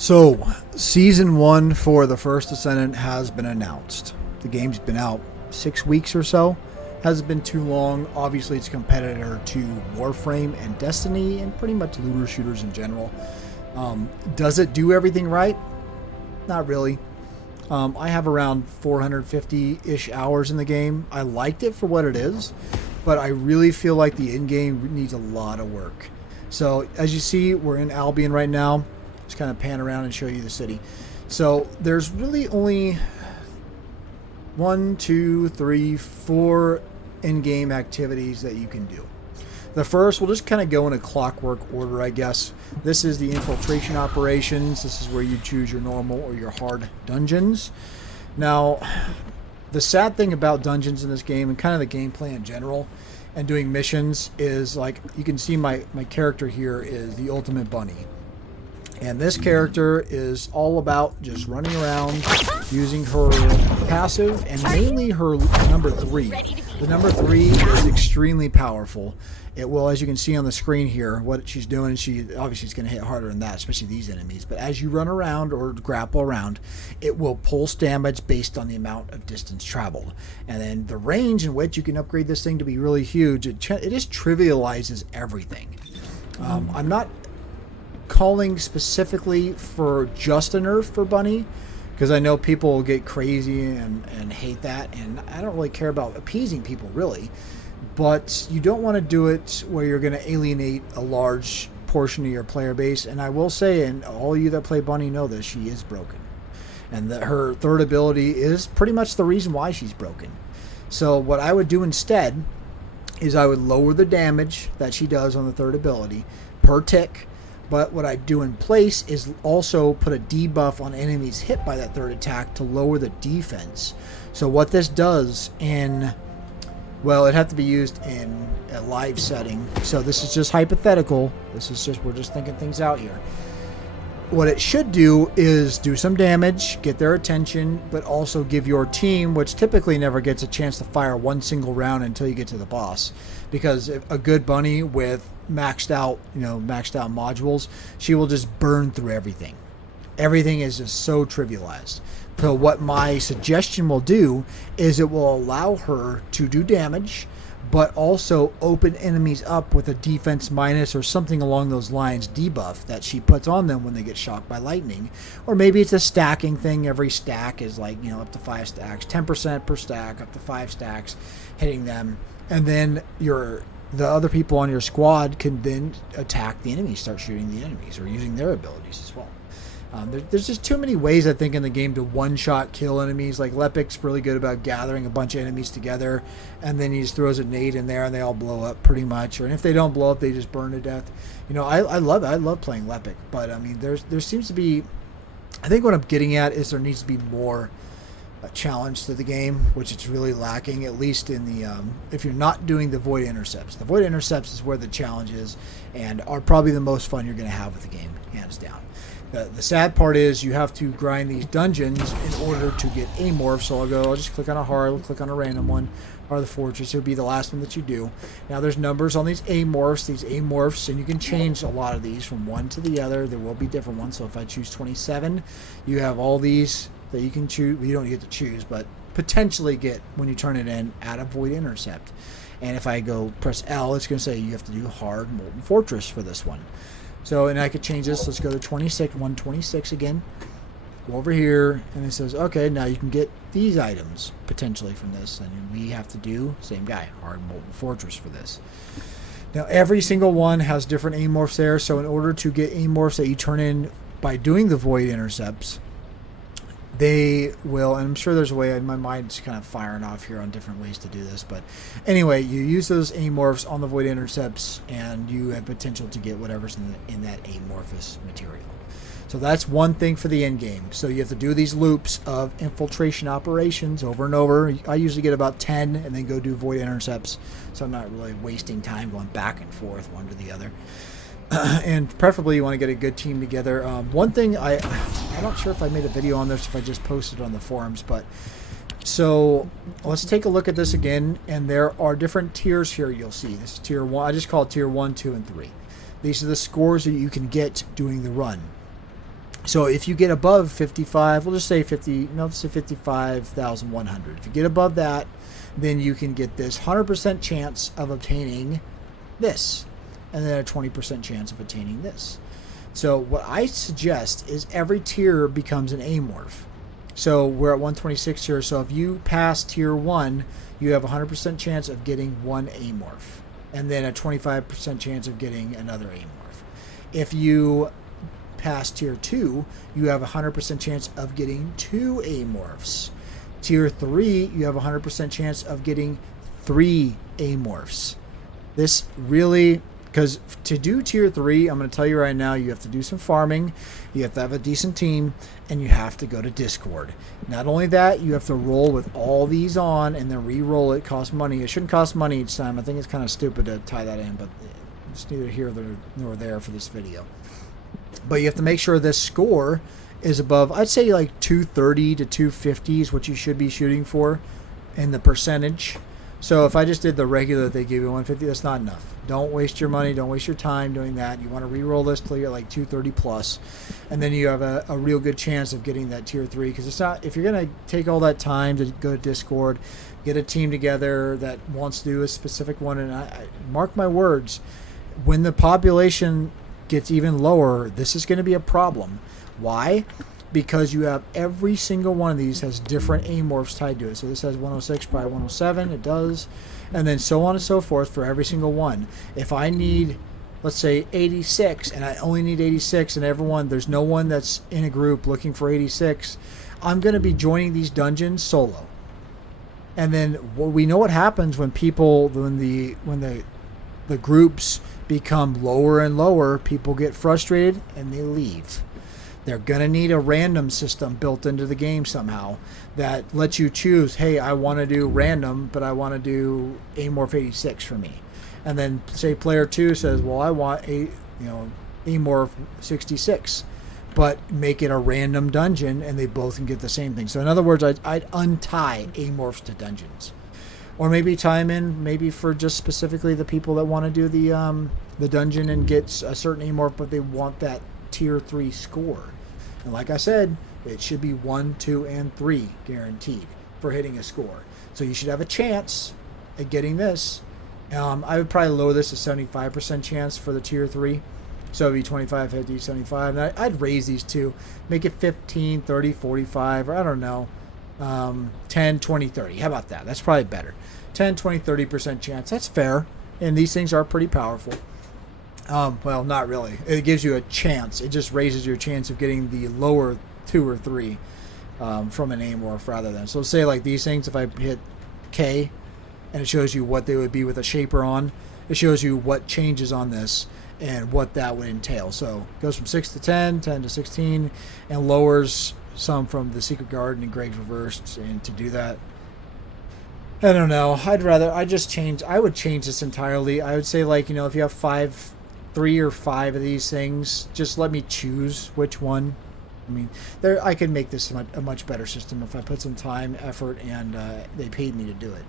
So, season one for the first Descendant has been announced. The game's been out 6 weeks or so. Hasn't been too long. Obviously, it's a competitor to Warframe and Destiny and pretty much looter shooters in general. Does it do everything right? Not really. I have around 450-ish hours in the game. I liked it for what it is, but I really feel like the in-game needs a lot of work. So, as you see, we're in Albion right now. Just kind of pan around and show you the city. So there's really only 1, 2, 3, 4 in-game activities that you can do. The first, we'll just kind of go in a clockwork order, I guess. This is the infiltration operations. This is where you choose your normal or your hard dungeons. Now, the sad thing about dungeons in this game and kind of the gameplay in general and doing missions is, like, you can see my character here is the ultimate bunny. And this character is all about just running around, using her passive, and mainly her number 3. The number 3 is extremely powerful. It will, as you can see on the screen here, what she's doing, she obviously is going to hit harder than that, especially these enemies. But as you run around or grapple around, it will pulse damage based on the amount of distance traveled. And then the range in which you can upgrade this thing to be really huge, it just trivializes everything. I'm not calling specifically for just a nerf for Bunny, because I know people will get crazy and hate that, and I don't really care about appeasing people really, but you don't want to do it where you're going to alienate a large portion of your player base. And I will say, and all you that play Bunny know this, she is broken, and that her third ability is pretty much the reason why she's broken. So what I would do instead is I would lower the damage that she does on the third ability per tick. But what I do in place is also put a debuff on enemies hit by that third attack to lower the defense. So what this does in, well, it'd have to be used in a live setting. So this is just hypothetical. This is just, we're just thinking things out here. What it should do is do some damage, get their attention, but also give your team, which typically never gets a chance to fire one single round until you get to the boss. Because a good bunny with maxed out modules, she will just burn through everything. Everything is just so trivialized. So what my suggestion will do is it will allow her to do damage, but also open enemies up with a defense minus or something along those lines debuff that she puts on them when they get shocked by lightning. Or maybe it's a stacking thing. Every stack is like, up to 5 stacks, 10% per stack, up to 5 stacks hitting them. And then the other people on your squad can then attack the enemies, start shooting the enemies, or using their abilities as well. There's just too many ways, I think, in the game to one-shot kill enemies. Like, Lepic's really good about gathering a bunch of enemies together, and then he just throws a nade in there, and they all blow up pretty much. Or if they don't blow up, they just burn to death. I love it. I love playing Lepic, but I mean, there seems to be, I think what I'm getting at is there needs to be more a challenge to the game, which it's really lacking, at least in the if you're not doing the void intercepts. The void intercepts is where the challenge is, and are probably the most fun you're going to have with the game, hands down. The sad part is you have to grind these dungeons in order to get Amorphs. So I'll just click on a hard, click on a random one, or the fortress. It would be the last one that you do. Now there's numbers on these Amorphs, and you can change a lot of these from one to the other. There will be different ones. So if I choose 27, you have all these that you can choose. You don't get to choose, but potentially get when you turn it in at a void intercept. And if I go press L, it's going to say you have to do hard molten fortress for this one. So, and I could change this. Let's go to 126 again. Go over here, and it says, okay, now you can get these items potentially from this. And we have to do, same guy, hard molten fortress for this. Now, every single one has different Amorphs there. So in order to get Amorphs that you turn in by doing the void intercepts, they will, and I'm sure there's a way, in my mind's kind of firing off here on different ways to do this, but anyway, you use those Amorphs on the void intercepts, and you have potential to get whatever's in that amorphous material. So that's one thing for the end game. So you have to do these loops of infiltration operations over and over. I usually get about 10 and then go do void intercepts, so I'm not really wasting time going back and forth one to the other. And preferably you want to get a good team together. One thing, I'm not sure if I made a video on this, if I just posted on the forums, but so let's take a look at this again. And there are different tiers here you'll see. This is tier 1. I just call it tier 1, 2, and 3. These are the scores that you can get doing the run. So if you get above 55, we'll just say 50, no, let's say 55,100. If you get above that, then you can get this 100% chance of obtaining this, and then a 20% chance of attaining this. So what I suggest is every tier becomes an amorph. So we're at 126 here. So if you pass tier 1, you have a 100% chance of getting one amorph, and then a 25% chance of getting another amorph. If you pass tier 2, you have a 100% chance of getting 2 amorphs. Tier 3, you have a 100% chance of getting 3 amorphs. This really, because to do tier 3, I'm going to tell you right now, you have to do some farming, you have to have a decent team, and you have to go to Discord. Not only that, you have to roll with all these on and then re-roll it. Costs money. It shouldn't cost money each time. I think it's kind of stupid to tie that in, but it's neither here nor there for this video. But you have to make sure this score is above, I'd say like 230 to 250 is what you should be shooting for in the percentage. So if I just did the regular that they give you 150, that's not enough. Don't waste your money. Don't waste your time doing that. You want to re-roll this till you're like 230 plus. And then you have a real good chance of getting that tier 3. Because it's not, if you're going to take all that time to go to Discord, get a team together that wants to do a specific one, and I mark my words, when the population gets even lower, this is going to be a problem. Why? Because you have every single one of these has different amorphs tied to it. So this has 106, probably 107, it does. And then so on and so forth for every single one. If I need, let's say 86, and I only need 86, and everyone, there's no one that's in a group looking for 86, I'm going to be joining these dungeons solo. And then we know what happens when people, when the groups become lower and lower, people get frustrated and they leave. They're going to need a random system built into the game somehow that lets you choose, hey, I want to do random, but I want to do Amorph 86 for me. And then say player 2 says, well, I want Amorph 66, but make it a random dungeon and they both can get the same thing. So in other words, I'd untie Amorphs to dungeons. Or maybe tie them in, maybe for just specifically the people that want to do the dungeon and get a certain amorph, but they want that tier 3 score. And like I said, it should be 1, 2, and 3 guaranteed for hitting a score. So you should have a chance at getting this. I would probably lower this to 75% chance for the tier 3. So it'd be 25, 50, 75. And I'd raise these two. Make it 15, 30, 45, or I don't know. 10, 20, 30. How about that? That's probably better. 10, 20, 30% chance. That's fair. And these things are pretty powerful. Well, not really. It gives you a chance. It just raises your chance of getting the lower 2 or 3 from an amorph rather than. So say like these things, if I hit K and it shows you what they would be with a shaper on, it shows you what changes on this and what that would entail. So it goes from 6 to 10, 10 to 16, and lowers some from the Secret Garden and Greg's Reversed. And to do that, I don't know. I would change this entirely. I would say, like, if you have 3 or 5 of these things, just let me choose which one. I mean, I could make this a much better system if I put some time, effort, and they paid me to do it.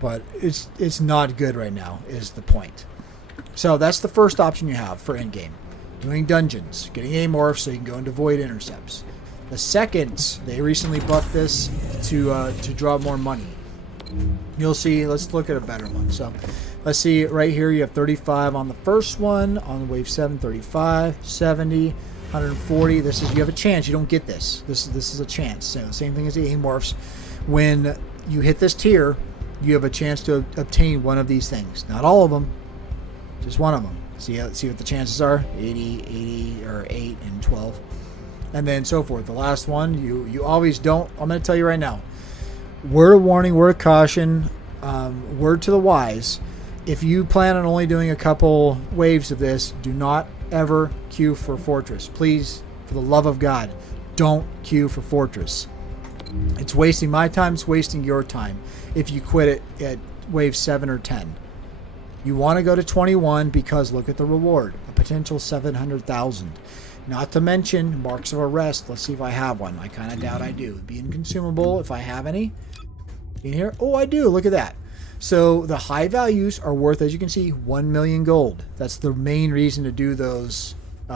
But it's not good right now, is the point. So that's the first option you have for endgame. Doing dungeons, getting amorphs so you can go into void intercepts. The second, they recently buffed this to draw more money. You'll see, let's look at a better one. So let's see, right here you have 35 on the first one, on wave 7, 35, 70, 140. This is, you have a chance. You don't get this. This is a chance. So same thing as the amorphs. When you hit this tier, you have a chance to obtain one of these things. Not all of them, just one of them. See what the chances are? 80, or 8 and 12. And then so forth. The last one, you always don't. I'm going to tell you right now. Word of warning, word of caution, word to the wise. If you plan on only doing a couple waves of this, do not ever queue for Fortress. Please, for the love of God, don't queue for Fortress. It's wasting my time. It's wasting your time if you quit it at wave 7 or 10. You want to go to 21 because look at the reward. A potential 700,000. Not to mention marks of arrest. Let's see if I have one. I kind of doubt I do. Being consumable, if I have any. In here. Oh, I do. Look at that. So the high values are worth, as you can see, 1 million gold. That's the main reason to do those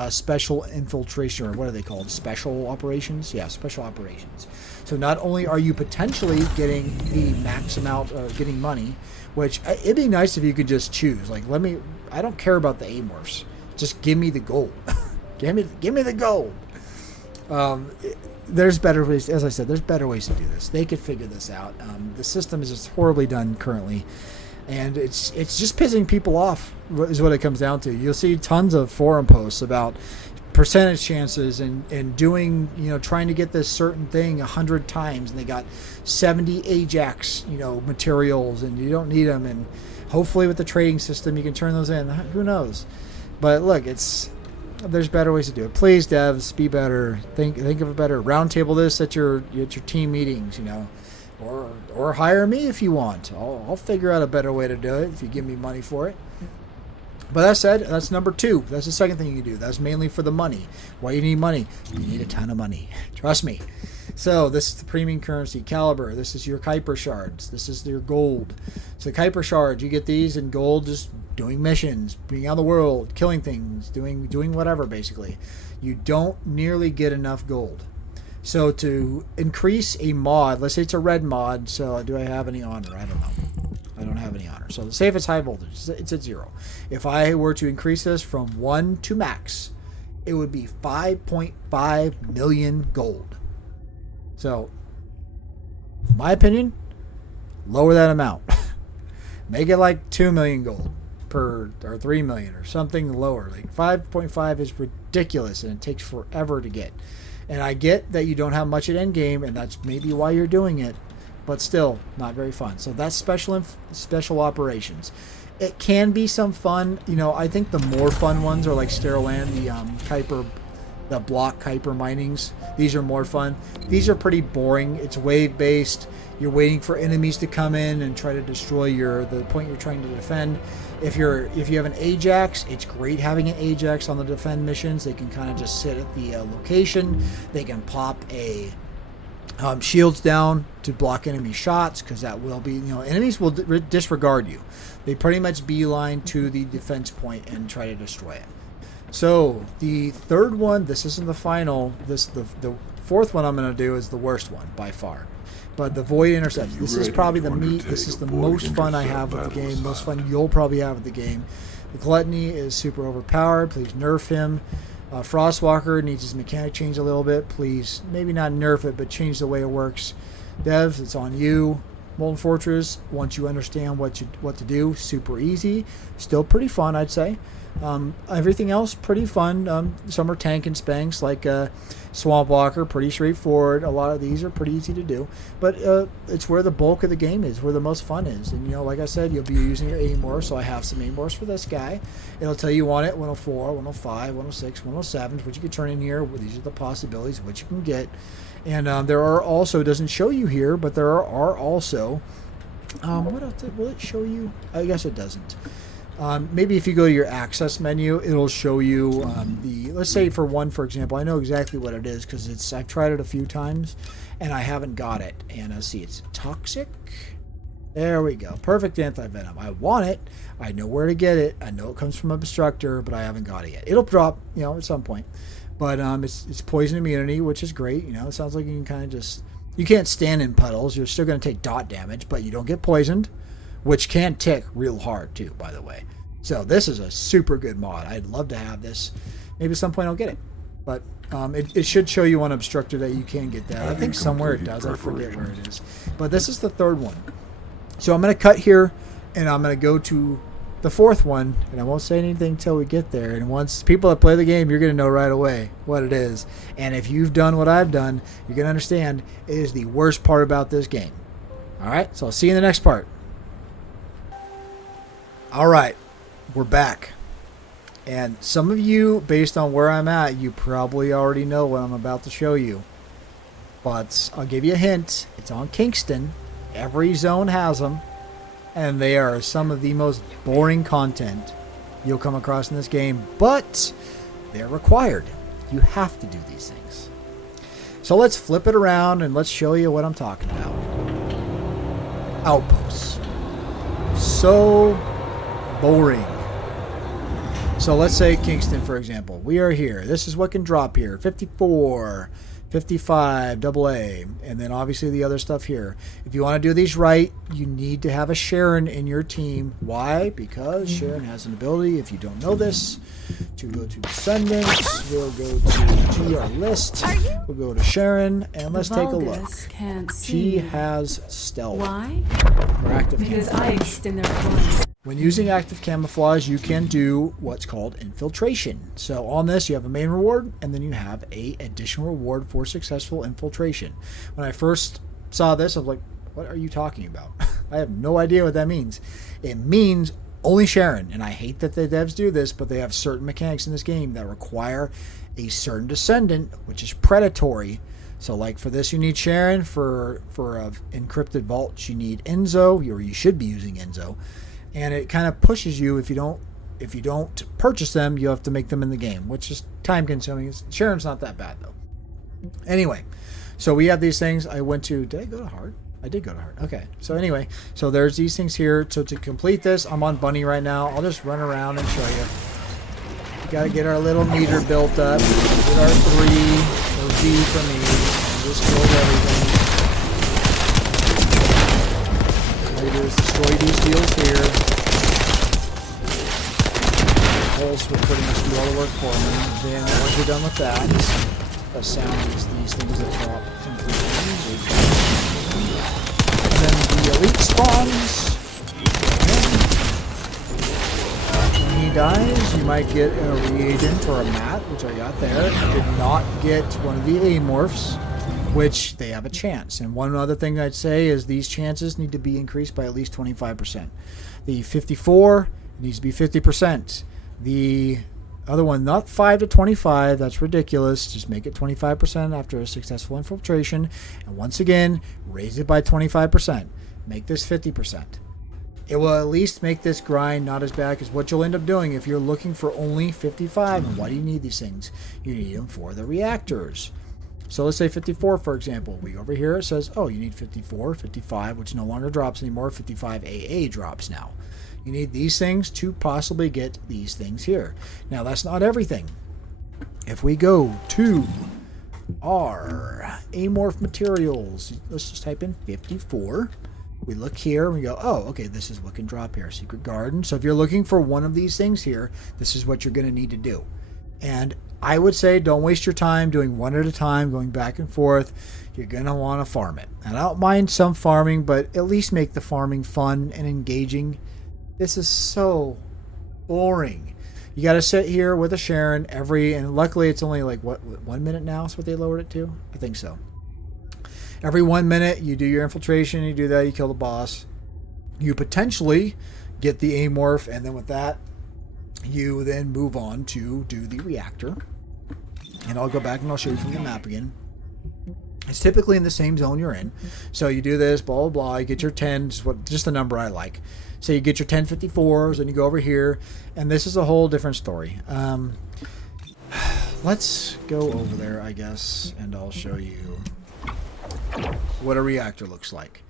special infiltration, or what are they called? Special operations? Yeah, special operations. So not only are you potentially getting the max amount of getting money, which it'd be nice if you could just choose. Like, I don't care about the Amorphs. Just give me the gold. give me the gold. There's better ways, as I said, there's better ways to do this. They could figure this out. The system is just horribly done currently. And it's just pissing people off, is what it comes down to. You'll see tons of forum posts about percentage chances and doing, trying to get this certain thing 100 times, and they got 70 Ajax, materials, and you don't need them. And hopefully with the trading system, you can turn those in. Who knows? But look, there's better ways to do it. Please, devs, be better. Think of a better roundtable this at your team meetings, Or hire me if you want. I'll figure out a better way to do it if you give me money for it. But that said, that's number 2. That's the second thing you can do. That's mainly for the money. Why you need money? You need a ton of money. Trust me. So this is the premium currency, Caliber. This is your Kuiper shards. This is your gold. So the Kuiper shards, you get these in gold just doing missions, being out of the world, killing things, doing whatever basically. You don't nearly get enough gold. So to increase a mod, let's say it's a red mod, so do I have any honor? I don't know. I don't have any honor. So say if it's high voltage, it's at 0. If I were to increase this from 1 to max, it would be 5.5 million gold. So, in my opinion, lower that amount. Make it like 2 million gold or 3 million or something lower. Like 5.5 is ridiculous and it takes forever to get. And I get that you don't have much at Endgame, and that's maybe why you're doing it, but still not very fun. So that's special operations. It can be some fun. I think the more fun ones are like Sterilland, the block Kuiper minings. These are more fun. These are pretty boring. It's wave based. You're waiting for enemies to come in and try to destroy the point you're trying to defend. If you have an Ajax, it's great having an Ajax on the defend missions. They can kind of just sit at the location. They can pop shields down to block enemy shots, because that will be, enemies will disregard you. They pretty much beeline to the defense point and try to destroy it. So the third one, this isn't the final. The fourth one I'm going to do is the worst one by far. But the Void Intercepts, this is probably the meat. This is the most fun I have with the game. Most fun you'll probably have with the game. The Gluttony is super overpowered. Please nerf him. Frostwalker needs his mechanic change a little bit. Please, maybe not nerf it, but change the way it works. Devs, it's on you. Molten Fortress, once you understand what to do, super easy. Still pretty fun, I'd say. Everything else, pretty fun. Some are tank and spanks, like Swamp Walker, pretty straightforward. A lot of these are pretty easy to do. But it's where the bulk of the game is, where the most fun is. And, like I said, you'll be using your Amorphs, so I have some Amorphs for this guy. It'll tell you on it 104, 105, 106, 107, which you can turn in here. These are the possibilities, which you can get. And there are also, it doesn't show you here, but there are also, what else will it show you? I guess it doesn't. Maybe if you go to your access menu, it'll show you let's say for example, I know exactly what it is because I've tried it a few times and I haven't got it. And let's see, it's toxic. There we go. Perfect anti-venom. I want it. I know where to get it. I know it comes from Obstructor, but I haven't got it yet. It'll drop, at some point. But it's poison immunity, which is great. It sounds like you can kind of you can't stand in puddles. You're still going to take dot damage, but you don't get poisoned, which can tick real hard too, by the way. So this is a super good mod. I'd love to have this. Maybe at some point I'll get it. But it should show you on Obstructor that you can get that. I think somewhere it does. I forget where it is. But this is the third one. So I'm going to cut here, and I'm going to go to the fourth one, and I won't say anything until we get there. And once people that play the game, you're going to know right away what it is. And if you've done what I've done, you're going to understand it is the worst part about this game. All right? So I'll see you in the next part. All right. We're back. And some of you, based on where I'm at, you probably already know what I'm about to show you. But I'll give you a hint. It's on Kingston. Every zone has them. And they are some of the most boring content you'll come across in this game. But they're required. You have to do these things. So let's flip it around and let's show you what I'm talking about. Outposts. So boring. So let's say Kingston, for example. We are here. This is what can drop here. 54, 55, AA, and then obviously the other stuff here. If you want to do these right, you need to have a Sharon in your team. Why? Because Sharon has an ability, if you don't know this, to go to Descendants. We'll go to our list. We'll go to Sharon, and let's take a look. She has stealth. Why? Or active Because I camouflage. extend their influence. When using active camouflage, you can do what's called infiltration. So on this, you have a main reward, and then you have a additional reward for successful infiltration. When I first saw this, I was like, what are you talking about? I have no idea what that means. It means only Sharon, and I hate that the devs do this, but they have certain mechanics in this game that require a certain descendant, which is predatory. So like for this, you need Sharon. For a encrypted vault, you need Enzo, or you should be using Enzo. And it kind of pushes you. If you don't purchase them, you have to make them in the game, which is time consuming. Sharon's not that bad though. Anyway, so we have these things. I went to, did I go to hard? I did go to hard. Okay. So anyway, so there's these things here. So to complete this, I'm on bunny right now. I'll just run around and show you. Got to get our little meter built up. Get our 3 or V for me. Just build everything. All you do is destroy these deals here. Pulse will pretty much do all the work for me. Then once you're done with that, the sound is these things that drop completely. And then the elite spawns. When he dies, you might get a reagent or a mat, which I got there. I did not get one of the Amorphs, which they have a chance. And one other thing I'd say is these chances need to be increased by at least 25%. The 54 needs to be 50%. The other one, not 5 to 25, that's ridiculous. Just make it 25% after a successful infiltration. And once again, raise it by 25%. Make this 50%. It will at least make this grind not as bad, because what you'll end up doing if you're looking for only 55, and why do you need these things? You need them for the reactors. So let's say 54, for example. We over here, it says, oh, you need 54, 55, which no longer drops anymore. 55 AA drops now. You need these things to possibly get these things here. Now, that's not everything. If we go to our Amorph materials, let's just type in 54. We look here and we go, oh, okay, this is what can drop here. Secret Garden. So if you're looking for one of these things here, this is what you're going to need to do. And I would say don't waste your time doing one at a time, going back and forth. You're going to want to farm it. And I don't mind some farming, but at least make the farming fun and engaging. This is so boring. You got to sit here with a Sharon and luckily it's only like, what, 1 minute now is what they lowered it to? I think so. Every 1 minute, you do your infiltration, you do that, you kill the boss. You potentially get the Amorph, and then with that, you then move on to do the reactor. And I'll go back and I'll show you from the map again. It's typically in the same zone you're in. So you do this, blah, blah, blah. You get your 10, just the number I like. So you get your 1054s, and you go over here. And this is a whole different story. Let's go over there, I guess, and I'll show you what a reactor looks like.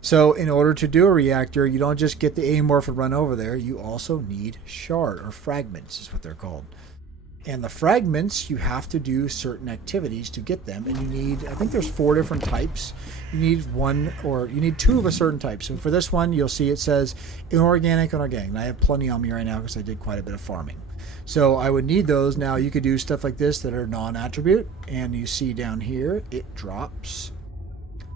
So in order to do a reactor, you don't just get the Amorph and run over there. You also need shard, or fragments is what they're called. And the fragments, you have to do certain activities to get them. And you need, I think there's 4 different types. You need 1, or you need 2 of a certain type. So for this one, you'll see it says inorganic and organic. And I have plenty on me right now because I did quite a bit of farming. So I would need those. Now you could do stuff like this that are non-attribute. And you see down here, it drops.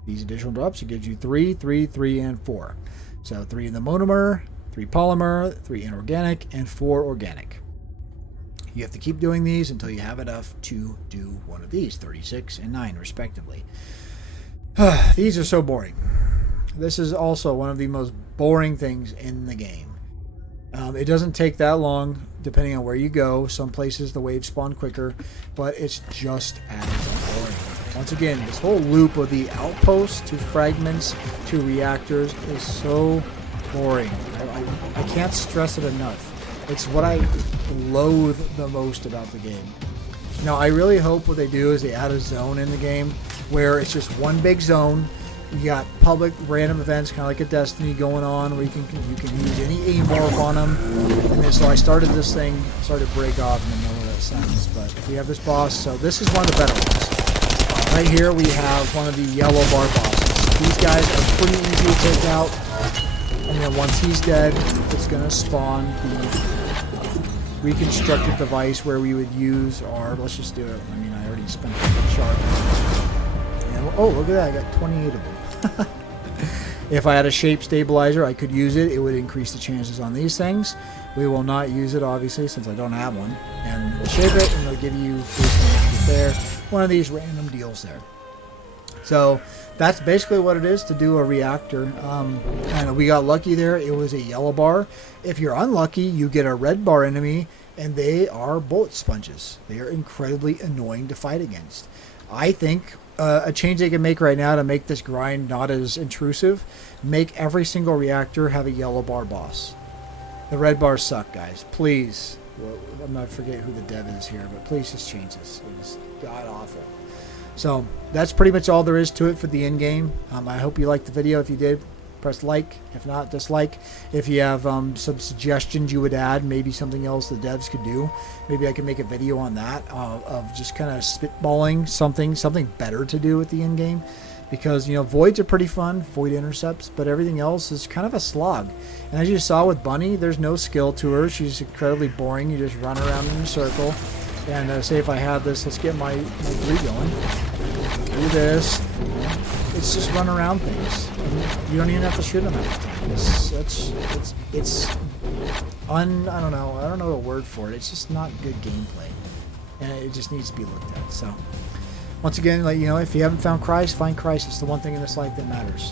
These additional drops, it gives you 3, 3, 3, and 4. So 3 in the monomer, 3 polymer, 3 inorganic, and 4 organic. You have to keep doing these until you have enough to do one of these, 36 and 9 respectively. These are so boring. This is also one of the most boring things in the game. It doesn't take that long depending on where you go. Some places the waves spawn quicker, but it's just as boring. Once again, this whole loop of the outposts to fragments to reactors is so boring. I can't stress it enough. It's what I loathe the most about the game. Now, I really hope what they do is they add a zone in the game where it's just one big zone. You got public random events, kind of like a Destiny going on, where you can use any Amorph on them. And then so I started this thing, started to break off in the middle of that sentence. But we have this boss, so this is one of the better ones. Right here we have one of the yellow bar bosses. These guys are pretty easy to take out. And then once he's dead, it's going to spawn the reconstructed device where we would use our, let's just do it. I mean, I already spent a shard. And, oh, look at that. I got 28 of them. If I had a shape stabilizer, I could use it. It would increase the chances on these things. We will not use it, obviously, since I don't have one. And we'll shape it, and it'll give you there. One of these random deals there. So that's basically what it is to do a reactor. And we got lucky there. It was a yellow bar. If you're unlucky, you get a red bar enemy, and they are bullet sponges. They are incredibly annoying to fight against. I think a change they can make right now to make this grind not as intrusive, make every single reactor have a yellow bar boss. The red bars suck, guys. Please. Well, I'm not forget who the dev is here, but please just change this. It's god awful. So that's pretty much all there is to it for the end game. I hope you liked the video. If you did, press like. If not, dislike. If you have some suggestions you would add, maybe something else the devs could do, maybe I can make a video on that of just kind of spitballing something better to do with the end game. Because, you know, voids are pretty fun, void intercepts, but everything else is kind of a slog. And as you saw with Bunny, there's no skill to her. She's incredibly boring. You just run around in a circle. And say if I have this, let's get my 3 going. Do this. It's just run around things. You don't even have to shoot them every time. I don't know a word for it. It's just not good gameplay. And it just needs to be looked at. So, once again, like, you know, if you haven't found Christ, find Christ. It's the one thing in this life that matters.